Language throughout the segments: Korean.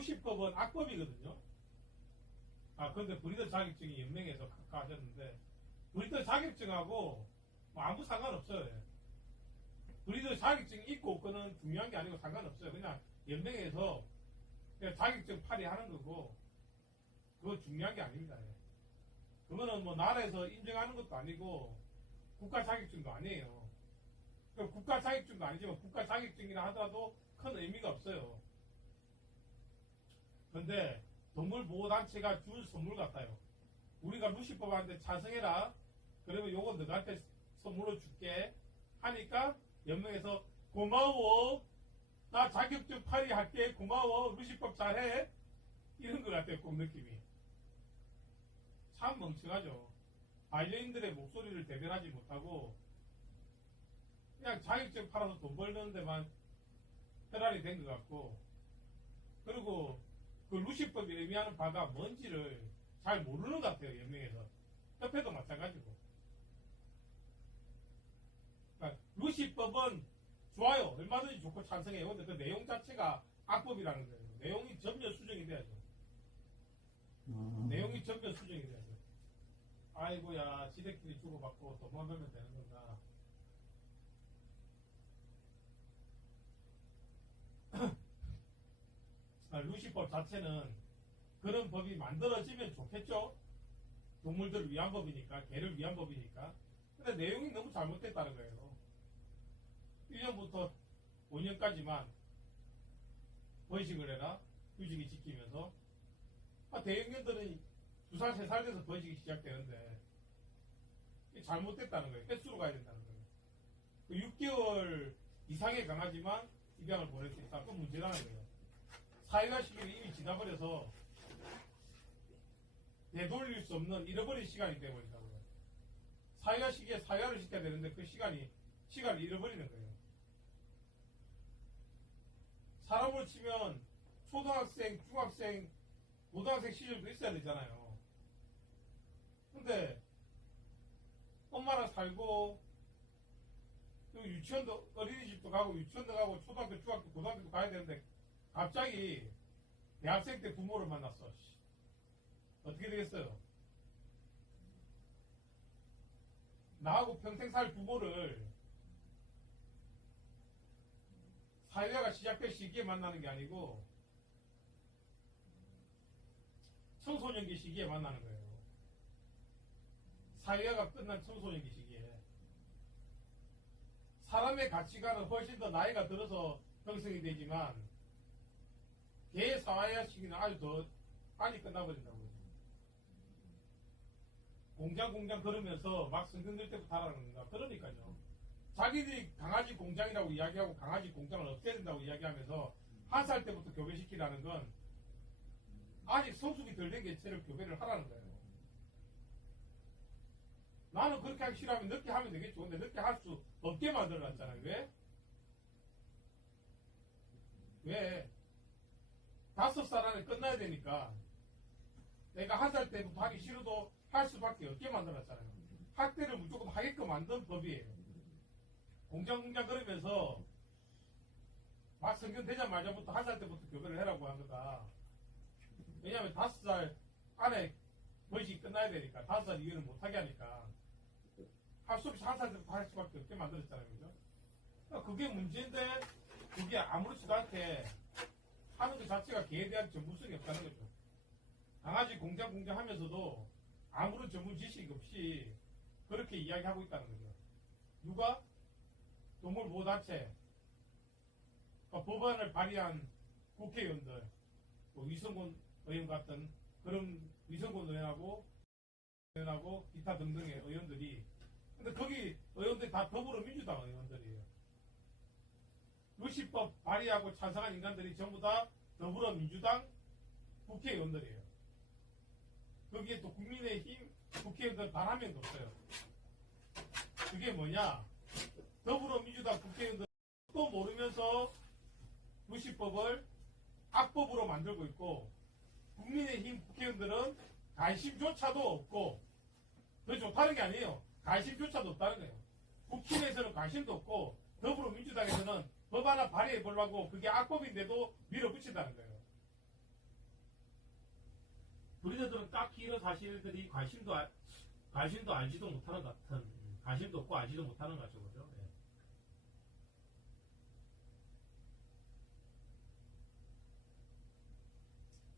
루시법은 악법이거든요. 그런데 브리더 자격증이 연맹에서 하셨는데, 브리더 자격증하고 뭐 아무 상관없어요. 브리더 자격증이 있고 없고는 중요한 게 아니고 상관없어요. 그냥 연맹에서 그냥 자격증 발휘하는 거고, 그거 중요한 게 아닙니다. 그거는 뭐 나라에서 인정하는 것도 아니고 국가 자격증도 아니에요. 국가 자격증도 아니지만 국가 자격증이라 하더라도 큰 의미가 없어요. 그런데 동물보호단체가 준 선물 같아요. 우리가 루시법한테 찬성해라. 그러면 요거 너한테 선물로 줄게 하니까 연맹에서 고마워. 나 자격증 발휘할게. 고마워. 루시법 잘해. 이런 것 같아요. 꼭 느낌이. 참 멍청하죠. 반려인들의 목소리를 대변하지 못하고 그냥 자격증 팔아서 돈 벌는 데만 혈안이 된 것 같고, 그리고 그 루시법이 의미하는 바가 뭔지를 잘 모르는 것 같아요. 연맹에서. 협회도 마찬가지고. 그러니까 루시법은 좋아요. 얼마든지 좋고 찬성해요. 근데 그 내용 자체가 악법이라는 거예요. 내용이 전면 수정이 돼야죠. 내용이 전면 수정이 돼야죠. 아이고야, 지들끼리 주고받고 도망가면 되는 건가. 루시법 자체는 그런 법이 만들어지면 좋겠죠. 동물들을 위한 법이니까, 개를 위한 법이니까. 근데 내용이 너무 잘못됐다는 거예요. 1년부터 5년까지만 번식을 해라. 휴직이 지키면서. 대형견들은 2살, 3살 돼서 번식이 시작되는데 이게 잘못됐다는 거예요. 횟수로 가야 된다는 거예요. 6개월 이상의 강아지만 입양을 보낼 수 있다. 그건 문제라는 거예요. 사회화 시기를 이미 지나버려서 되돌릴 수 없는 잃어버린 시간이 되어버린다고요. 사회화 시기에 사회화를 시켜야 되는데 그 시간을 잃어버리는 거예요. 사람으로 치면 초등학생, 중학생, 고등학생 시절도 있어야 되잖아요. 근데 엄마랑 살고 유치원도, 어린이집도 가고 유치원도 가고 초등학교, 중학교, 고등학교도 가야 되는데 갑자기 대학생 때 부모를 만났어. 어떻게 되겠어요? 나하고 평생 살 부모를 사회화가 시작될 시기에 만나는 게 아니고 청소년기 시기에 만나는 거예요. 사회화가 끝난 청소년기 시기에. 사람의 가치관은 훨씬 더 나이가 들어서 형성이 되지만 개의 사회화 시기는 아주 더 빨리 끝나버린다고요. 공장 걸으면서 막 성경들 때부터 하라는 건가. 그러니까요. 자기들이 강아지 공장이라고 이야기하고 강아지 공장을 없애야 된다고 이야기하면서 1살 때부터 교배시키라는 건 아직 성숙이 덜 된 개체를 교배를 하라는 거예요. 나는 그렇게 하기 싫어하면 늦게 하면 되겠죠. 근데 늦게 할 수 없게 만들어놨잖아요. 왜? 5살 안에 끝나야 되니까. 내가 1살 때부터 하기 싫어도 할 수밖에 없게 만들어놨잖아요. 학대를 무조건 하게끔 만든 법이에요. 공장 그러면서 막 성경 되자마자부터 1살 때부터 교배를 해라고 한 거다. 왜냐하면 5살 안에 번식이 끝나야 되니까. 5살 이후는 못하게 하니까 할 수 없이 1살 때부터 할 수밖에 없게 만들었잖아요. 그죠? 그게 문제인데 그게 아무렇지도 않게 하는 것 자체가 개에 대한 전문성이 없다는 거죠. 강아지 공장 하면서도 아무런 전문 지식 없이 그렇게 이야기하고 있다는 거죠. 누가? 동물보호단체, 법안을 발의한 국회의원들, 뭐 위성군 의원 같은 그런 위성군 의원하고 기타 등등의 의원들이. 근데 거기 의원들이 다 더불어민주당 의원들이에요. 루시법 발의하고 찬성한 인간들이 전부 다 더불어민주당 국회의원들이에요. 거기에 또 국민의힘 국회의원들 단 한 명도 없어요. 그게 뭐냐? 더불어민주당 국회의원들 또 모르면서 루시법을 악법으로 만들고 있고, 국민의힘 국회의원들은 관심조차도 없고, 더 좋다는 게 아니에요. 관심조차도 없다는 거예요. 국힘에서는 관심도 없고 더불어민주당에서는 법 하나 발의해 보려고 그게 악법인데도 밀어붙인다는 거예요. 브리더들은 딱히 이런 사실들이 관심도 알지도 못하는 것 같은, 관심도 없고 알지도 못하는 것 같죠, 그죠? 예.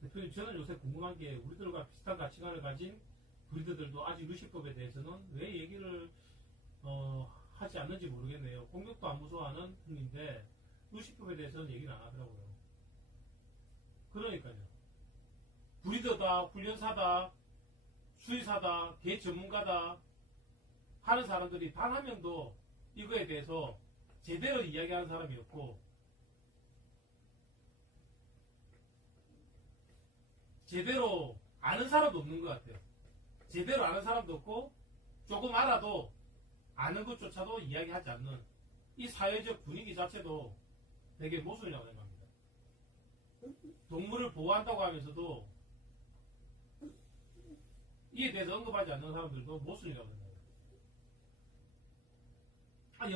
대표님, 저는 요새 궁금한 게 우리들과 비슷한 가치관을 가진 브리더들도 아직 루시법에 대해서는 왜 얘기를 하지 않는지 모르겠네요. 공격도 안 무서워하는 분인데 루시법에 대해서는 얘기를 안 하더라고요. 그러니까요. 브리더다, 훈련사다, 수의사다, 개 전문가다 하는 사람들이 단 한 명도 이거에 대해서 제대로 이야기하는 사람이 없고, 제대로 아는 사람도 없는 것 같아요. 제대로 아는 사람도 없고, 조금 알아도 아는 것조차도 이야기하지 않는 이 사회적 분위기 자체도 되게 모순이라고 생각합니다. 동물을 보호한다고 하면서도 이에 대해서 언급하지 않는 사람들도 모순이라고 생각해요.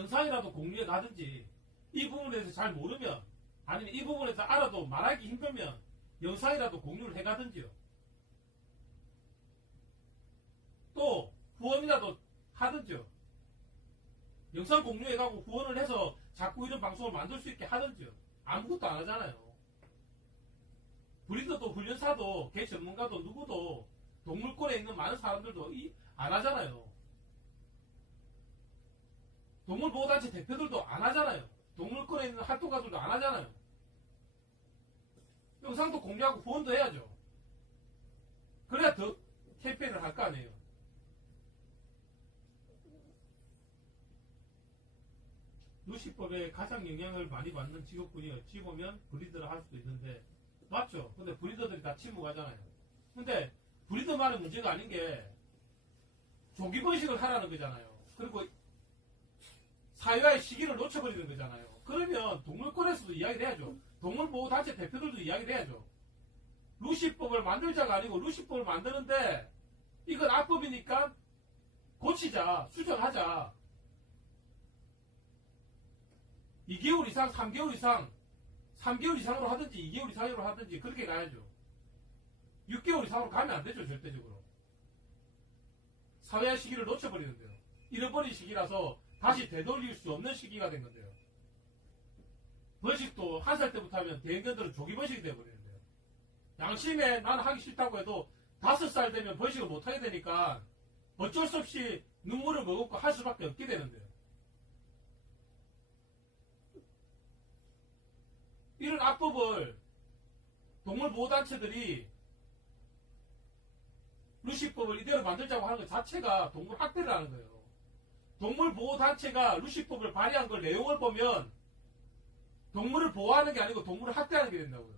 영상이라도 공유해 가든지, 이 부분에 대해서 잘 모르면, 아니면 이 부분에 대해서 알아도 말하기 힘들면 영상이라도 공유를 해 가든지요. 또 후원이라도 하든지요. 영상 공유해가고 후원을 해서 자꾸 이런 방송을 만들 수 있게 하든지요. 아무것도 안 하잖아요. 브리더도 훈련사도 개 전문가도 누구도 동물권에 있는 많은 사람들도 안 하잖아요. 동물보호단체 대표들도 안 하잖아요. 동물권에 있는 활동가들도 안 하잖아요. 영상도 공유하고 후원도 해야죠. 그래야 더 캠페인을 할 거 아니에요. 루시법에 가장 영향을 많이 받는 직업군이 어찌 보면 브리더를 할 수도 있는데, 맞죠? 근데 브리더들이 다 침묵하잖아요. 근데 브리더만의 문제가 아닌 게 조기 번식을 하라는 거잖아요. 그리고 사회와의 시기를 놓쳐버리는 거잖아요. 그러면 동물권에서도 이야기를 해야죠. 동물보호단체 대표들도 이야기를 해야죠. 루시법을 만들자가 아니고 루시법을 만드는데 이건 악법이니까 고치자, 수정하자. 2개월 이상, 3개월 이상, 3개월 이상으로 하든지 2개월 이상으로 하든지 그렇게 가야죠. 6개월 이상으로 가면 안 되죠, 절대적으로. 사회의 시기를 놓쳐버리는데요. 잃어버린 시기라서 다시 되돌릴 수 없는 시기가 된 건데요. 번식도 한 살 때부터 하면 대인견들은 조기 번식이 돼버리는데요. 양심에 나는 하기 싫다고 해도 5살 되면 번식을 못하게 되니까 어쩔 수 없이 눈물을 머금고 할 수밖에 없게 되는데요. 이런 악법을 동물보호단체들이 루시법을 이대로 만들자고 하는 것 자체가 동물 학대를 하는 거예요. 동물보호단체가 루시법을 발의한 걸 내용을 보면 동물을 보호하는 게 아니고 동물을 학대하는 게 된다고요.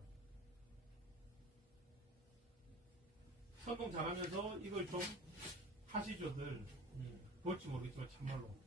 선동 잘하면서 이걸 좀 하시죠들. 볼지 모르겠지만 참말로.